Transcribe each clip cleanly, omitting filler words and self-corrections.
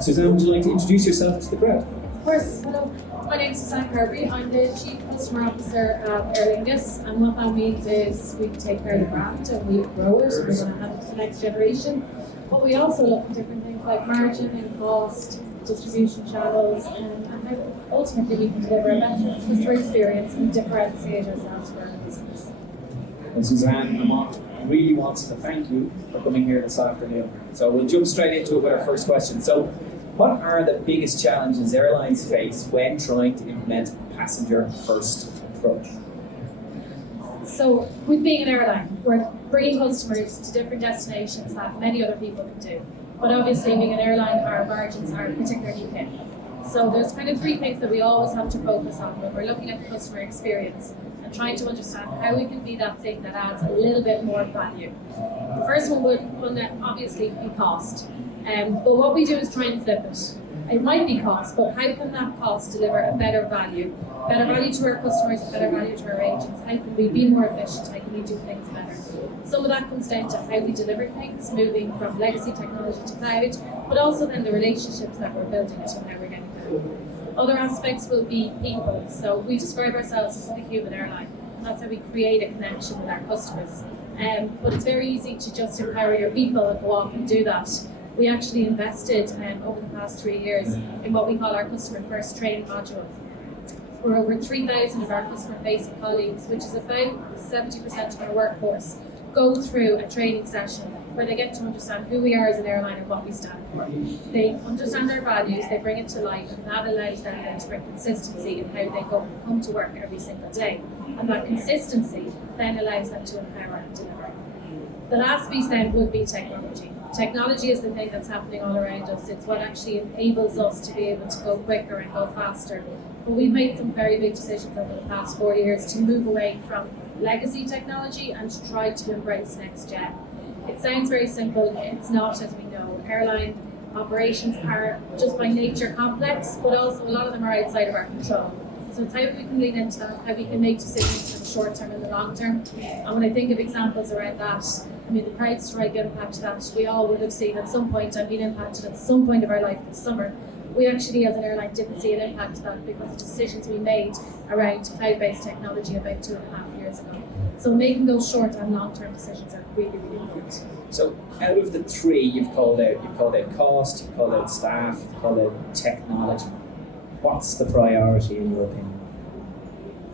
Susanne, would you like to introduce yourself to the crowd? Of course. Hello, my name is Susanne Carberry. I'm the Chief Customer Officer at Aer Lingus, and what that means is we take care of the brand and we grow it, and we're going to have it to the next generation. But we also look at different things like margin and cost, distribution channels, and how ultimately we can deliver a better customer experience and differentiate ourselves for our customers. And Susanne Lamont really wants to thank you for coming here this afternoon. So we'll jump straight into it with our first question. So, what are the biggest challenges airlines face when trying to implement a passenger-first approach? So, with being an airline, we're bringing customers to different destinations that many other people can do. But obviously, being an airline, our margins are particularly thin. So there's kind of three things that we always have to focus on when we're looking at the customer experience and trying to understand how we can be that thing that adds a little bit more value. The first one would obviously be cost. But what we do is try and flip it. It might be cost, but how can that cost deliver a better value? Better value to our customers, better value to our agents. How can we be more efficient? How can we do things better? Some of that comes down to how we deliver things, moving from legacy technology to cloud, but also then the relationships that we're building to how we're getting there. Other aspects will be people. So we describe ourselves as the human airline. That's how we create a connection with our customers. But it's very easy to just empower your people and go off and do that. We actually invested over the past 3 years in what we call our customer first training module. We're over 3,000 of our customer-facing colleagues, which is about 70% of our workforce, go through a training session where they get to understand who we are as an airline and what we stand for. They understand our values, they bring it to life, and that allows them then to bring consistency in how they come to work every single day. And that consistency then allows them to empower and deliver. The last piece then would be technology. Technology is the thing that's happening all around us. It's what actually enables us to be able to go quicker and go faster. But we've made some very big decisions over the past 4 years to move away from legacy technology and to try to embrace next gen. It sounds very simple, it's not, as we know. Airline operations are just by nature complex, but also a lot of them are outside of our control. So it's how we can lean into that, how we can make decisions for the short term and the long term. And when I think of examples around that, I mean, the CrowdStrike impact that we all would have seen at some point, I've been impacted at some point of our life this summer. We actually, as an airline, didn't see an impact of that because of decisions we made around cloud-based technology about 2.5 years ago. So making those short and long-term decisions are really, really important. So out of the three you've called out cost, you've called out staff, you've called out technology. What's the priority in your opinion?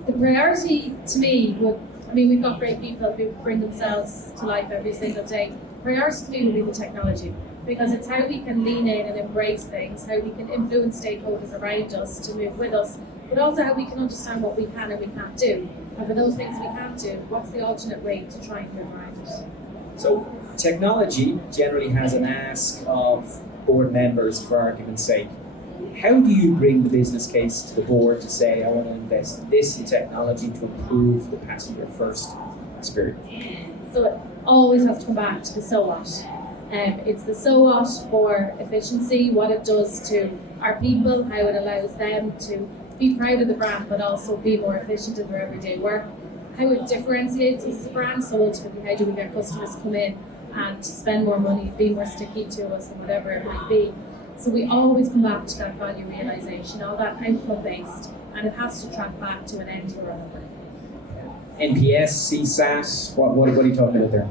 The priority to me would, we've got great people who bring themselves to life every single day. Priority to me would be the technology, because it's how we can lean in and embrace things, how we can influence stakeholders around us to move with us, but also how we can understand what we can and we can't do. And for those things we can't do, what's the alternate way to try and move around it? So technology generally has an ask of board members, for argument's sake. How do you bring the business case to the board to say, I want to invest this in technology to improve the passenger first experience? So it always has to come back to the so what. It's the so what for efficiency, what it does to our people, how it allows them to be proud of the brand but also be more efficient in their everyday work, how it differentiates us as a brand, so ultimately how do we get customers to come in and spend more money, be more sticky to us and whatever it might be. So we always come back to that value realisation, all that output based, and it has to track back to an end to our NPS, CSAT, what are you talking about there?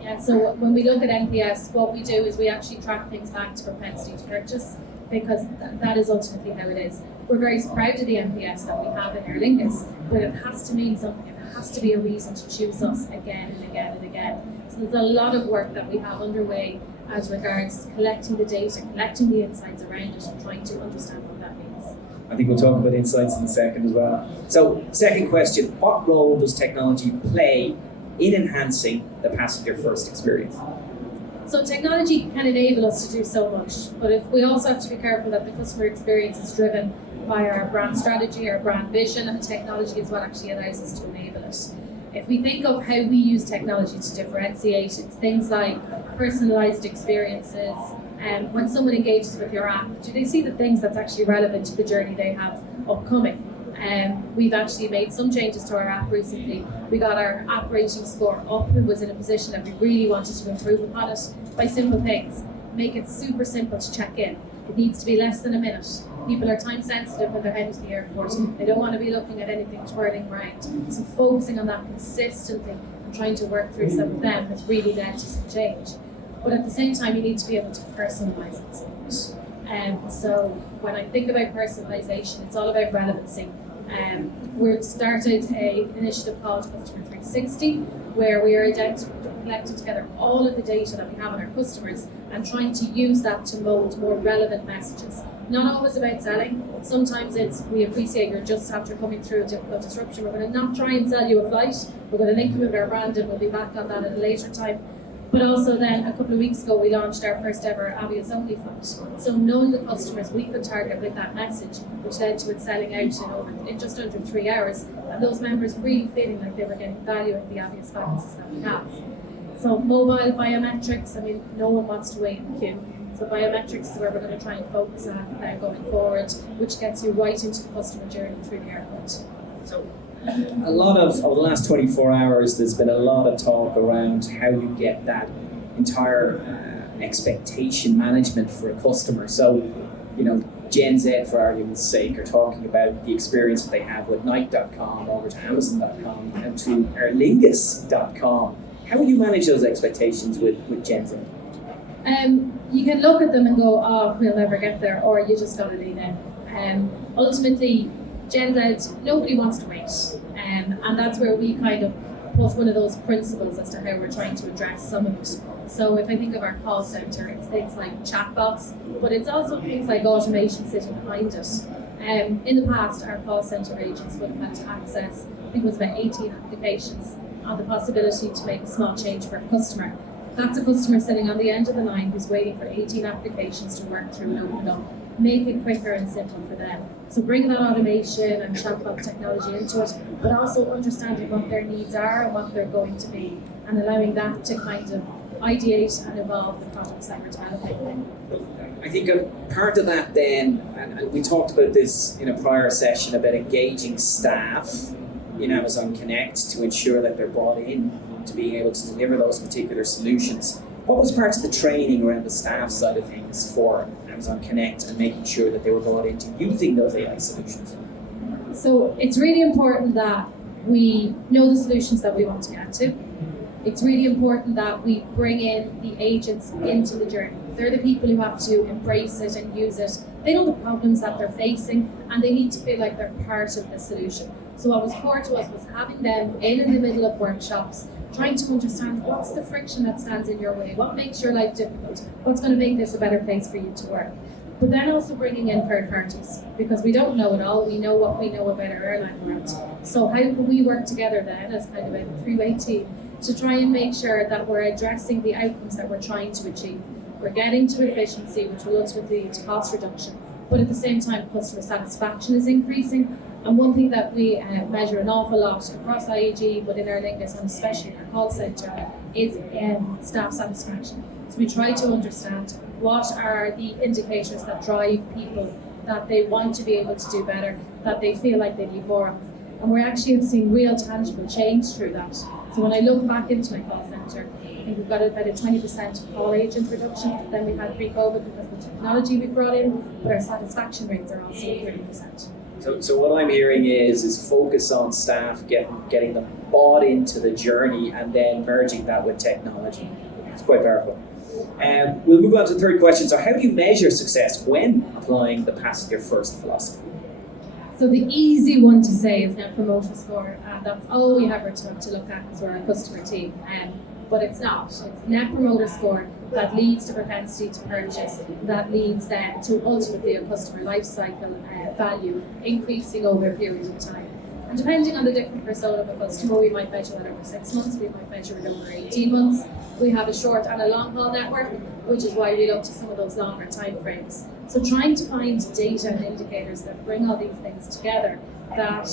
Yeah, so when we look at NPS, what we do is we actually track things back to propensity to purchase, because that is ultimately how it is. We're very proud of the NPS that we have in Aer Lingus, but it has to mean something. It has to be a reason to choose us again and again and again. So there's a lot of work that we have underway as regards collecting the data, collecting the insights around it and trying to understand what that means. I think we'll talk about insights in a second as well. So, second question, what role does technology play in enhancing the passenger first experience? So technology can enable us to do so much, but if we also have to be careful that the customer experience is driven by our brand strategy, our brand vision, and technology is what actually allows us to enable it. If we think of how we use technology to differentiate, it's things like personalised experiences. When someone engages with your app, do they see the things that's actually relevant to the journey they have upcoming? We've actually made some changes to our app recently. We got our app rating score up and was in a position that we really wanted to improve upon it by simple things. Make it super simple to check in. It needs to be less than a minute. People are time sensitive when they're heading to the airport. They don't want to be looking at anything twirling around. So focusing on that consistently and trying to work through some of them has really led to some change. But at the same time, you need to be able to personalise it somewhat. So when I think about personalisation, it's all about relevancy. We've started an initiative called Customer 360, where we are collecting together all of the data that we have on our customers and trying to use that to mold more relevant messages. Not always about selling. Sometimes it's, we appreciate you're just after coming through a difficult disruption. We're going to not try and sell you a flight. We're going to link you with our brand, and we'll be back on that at a later time. But also then, a couple of weeks ago, we launched our first ever Avios Only flight. So knowing the customers we could target with that message, which led to it selling out in just under 3 hours, and those members really feeling like they were getting value in the Avios packages that we have. So mobile biometrics, I mean, no one wants to wait in the queue. So biometrics is where we're going to try and focus on going forward, which gets you right into the customer journey through the airport. So a lot of, over the last 24 hours, there's been a lot of talk around how you get that entire expectation management for a customer. So, you know, Gen Z, for argument's sake, are talking about the experience that they have with Nike.com over to Amazon.com and to Aerlingus.com. How would you manage those expectations with Gen Z? You can look at them and go, oh, we'll never get there, or you just got to lean in. Ultimately, Gen Z, nobody wants to wait. And that's where we kind of put one of those principles as to how we're trying to address some of it. So if I think of our call centre, it's things like chatbots, but it's also things like automation sitting behind it. In the past, our call centre agents would have had to access, I think it was about 18 applications on the possibility to make a small change for a customer. That's a customer sitting on the end of the line who's waiting for 18 applications to work through and open up. Make it quicker and simpler for them. So bringing that automation and chatbot technology into it, but also understanding what their needs are and what they're going to be, and allowing that to kind of ideate and evolve the products that we're developing. I think a part of that then, and we talked about this in a prior session about engaging staff in Amazon Connect to ensure that they're brought in to being able to deliver those particular solutions. What was part of the training around the staff side of things for Amazon Connect and making sure that they were brought into using those AI solutions? So it's really important that we know the solutions that we want to get to. It's really important that we bring in the agents into the journey. They're the people who have to embrace it and use it. They know the problems that they're facing, and they need to feel like they're part of the solution. So what was core to us was having them in the middle of workshops, trying to understand what's the friction that stands in your way, what makes your life difficult, what's going to make this a better place for you to work. But then also bringing in third parties, because we don't know it all, we know what we know about our airline world. So how can we work together then as kind of a three-way team to try and make sure that we're addressing the outcomes that we're trying to achieve. We're getting to efficiency, which will ultimately lead to cost reduction, but at the same time customer satisfaction is increasing. And one thing that we measure an awful lot across IAG, but in Aer Lingus and especially in our call centre, is staff satisfaction. So we try to understand what are the indicators that drive people, that they want to be able to do better, that they feel like they need more of. And we're actually seeing real tangible change through that. So when I look back into my call centre, I think we've got about a 20% call agent reduction than we had pre-COVID because of the technology we brought in, but our satisfaction rates are also 30%. So what I'm hearing is focus on staff, getting them bought into the journey and then merging that with technology. It's quite powerful. We'll move on to the third question. So how do you measure success when applying the passenger first philosophy? So the easy one to say is Net Promoter Score, and that's all we ever took to look at because we're a customer team. But it's not. It's Net Promoter Score that leads to propensity to purchase, that leads then to ultimately a customer life cycle value increasing over a period of time. And depending on the different persona of a customer, we might measure that over 6 months, we might measure it over 18 months. We have a short and a long haul network, which is why we look to some of those longer time frames. So trying to find data and indicators that bring all these things together that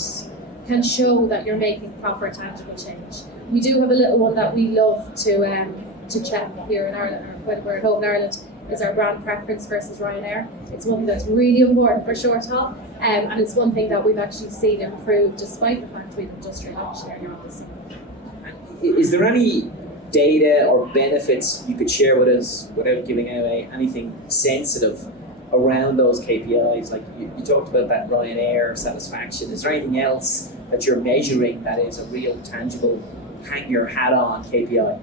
can show that you're making proper tangible change. We do have a little one that we love to check here in Ireland, or when we're at home in Ireland, is our brand preference versus Ryanair. It's one thing that's really important for short haul, and it's one thing that we've actually seen improve despite the fact we've industrial action earlier on this summer. Is there any data or benefits you could share with us without giving away anything sensitive around those KPIs? Like you talked about that Ryanair satisfaction. Is there anything else that you're measuring that is a real tangible hang your hat on KPI?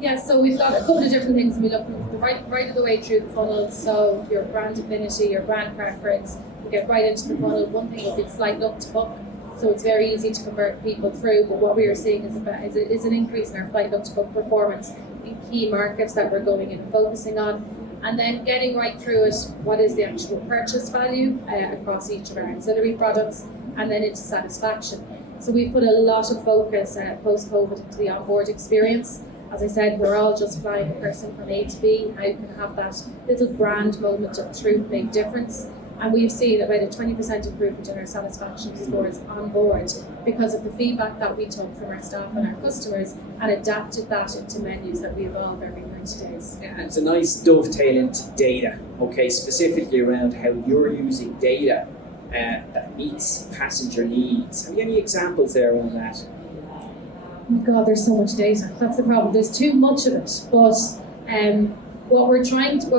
Yeah, so we've got a couple of different things, and we look right of the way through the funnel. So your brand affinity, your brand preference, we get right into the funnel. One thing would be flight look to book. So it's very easy to convert people through, but what we are seeing is an increase in our flight look to book performance in key markets that we're going in and focusing on. And then getting right through it, what is the actual purchase value across each of our ancillary products, and then into satisfaction. So we've put a lot of focus post-COVID into the onboard experience. As I said, we're all just flying a person from A to B. How you can have that little brand moment of true big difference. And we've seen about a 20% improvement in our satisfaction scores on board because of the feedback that we took from our staff and our customers and adapted that into menus that we evolve every 90 days. Yeah, it's a nice dovetail into data, okay, specifically around how you're using data that meets passenger needs. Have you any examples there around that? Oh my God, there's so much data. That's the problem. There's too much of it. But what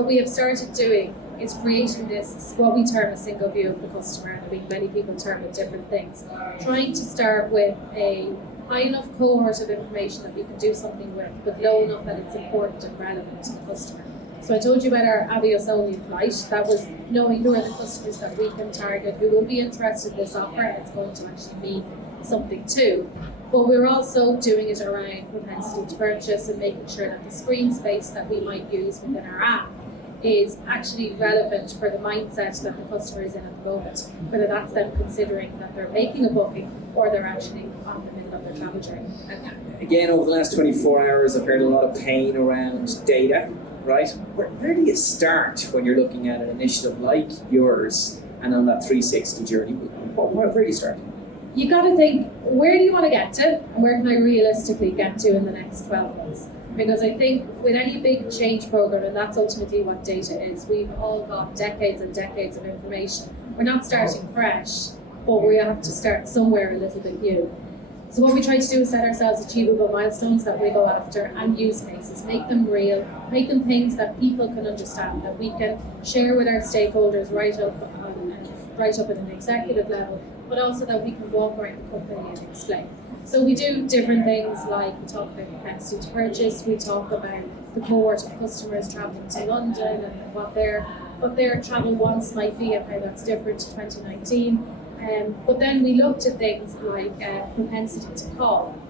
we have started doing is creating this, what we term a single view of the customer, and I think many people term it different things. Trying to start with a high enough cohort of information that we can do something with, but low enough that it's important and relevant to the customer. So I told you about our Avios only flight. That was knowing who are the customers that we can target, who will be interested in this offer, and it's going to actually mean something too. But we're also doing it around propensity to purchase and making sure that the screen space that we might use within our app is actually relevant for the mindset that the customer is in at the moment, whether that's them considering that they're making a booking or they're actually on the middle of their travel journey. Again, over the last 24 hours, I've heard a lot of pain around data, right? Where do you start when you're looking at an initiative like yours and on that 360 journey? Where do you start? You got to think, where do you want to get to and where can I realistically get to in the next 12 months? Because I think with any big change program, and that's ultimately what data is, we've all got decades and decades of information. We're not starting fresh, but we have to start somewhere a little bit new. So what we try to do is set ourselves achievable milestones that we go after and use cases, make them real, make them things that people can understand, that we can share with our stakeholders right up at an executive level, but also that we can walk around the company and explain. So we do different things, like we talk about propensity to purchase, we talk about the cohort of customers travelling to London and what their travel wants might be and how that's different to 2019. But then we looked at things like propensity to call.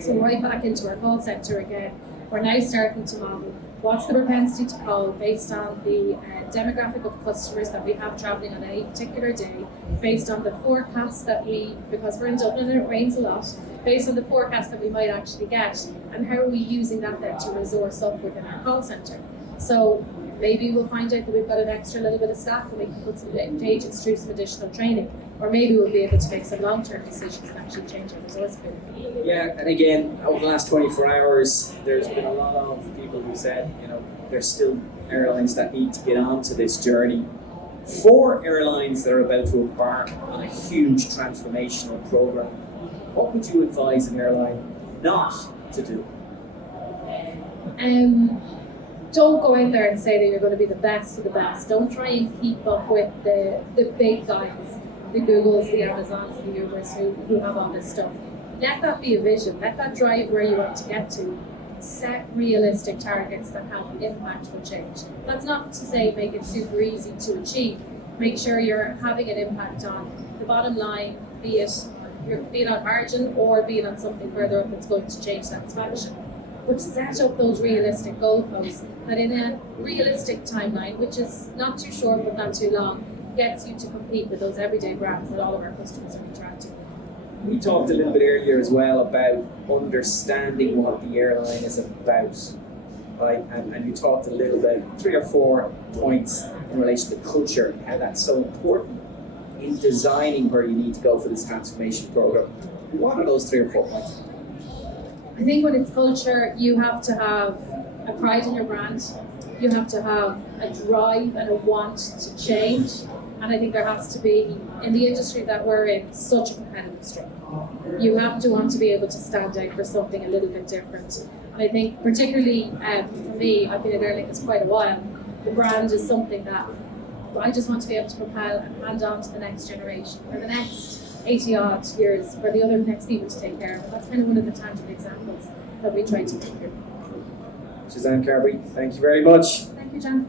So right back into our call centre again, we're now starting to model what's the propensity to call based on the demographic of customers that we have travelling on any particular day, based on the forecast that because we're in Dublin and it rains a lot, based on the forecast that we might actually get, and how are we using that then to resource up within our call centre. So maybe we'll find out that we've got an extra little bit of staff and we can put some agents through some additional training, or maybe we'll be able to make some long-term decisions and actually change our resource pool. Yeah, and again, over the last 24 hours, there's been a lot of people who said, there's still airlines that need to get onto this journey. For airlines that are about to embark on a huge transformational program, what would you advise an airline not to do? Don't go out there and say that you're going to be the best of the best. Don't try and keep up with the big guys, the Googles, the Amazons, the Ubers who have all this stuff. Let that be a vision. Let that drive where you want to get to. Set realistic targets that have impactful change. That's not to say make it super easy to achieve. Make sure you're having an impact on the bottom line, be it on margin or be it on something further up that's going to change satisfaction. But set up those realistic goalposts that in a realistic timeline, which is not too short but not too long, gets you to compete with those everyday brands that all of our customers are interacting with. We talked a little bit earlier as well about understanding what the airline is about, right? And you talked a little bit, 3 or 4 points in relation to culture and how that's so important in designing where you need to go for this transformation program. What are those 3 or 4 points? I think when it's culture, you have to have a pride in your brand. You have to have a drive and a want to change. And I think there has to be, in the industry that we're in, such a competitive struggle. You have to want to be able to stand out for something a little bit different. And I think particularly for me, I've been at Aer Lingus quite a while, the brand is something that I just want to be able to propel and hand on to the next generation for the next 80 odd years for the other next people to take care of. That's kind of one of the tangible examples that we try to think through. Susanne Carberry, thank you very much. Thank you, John.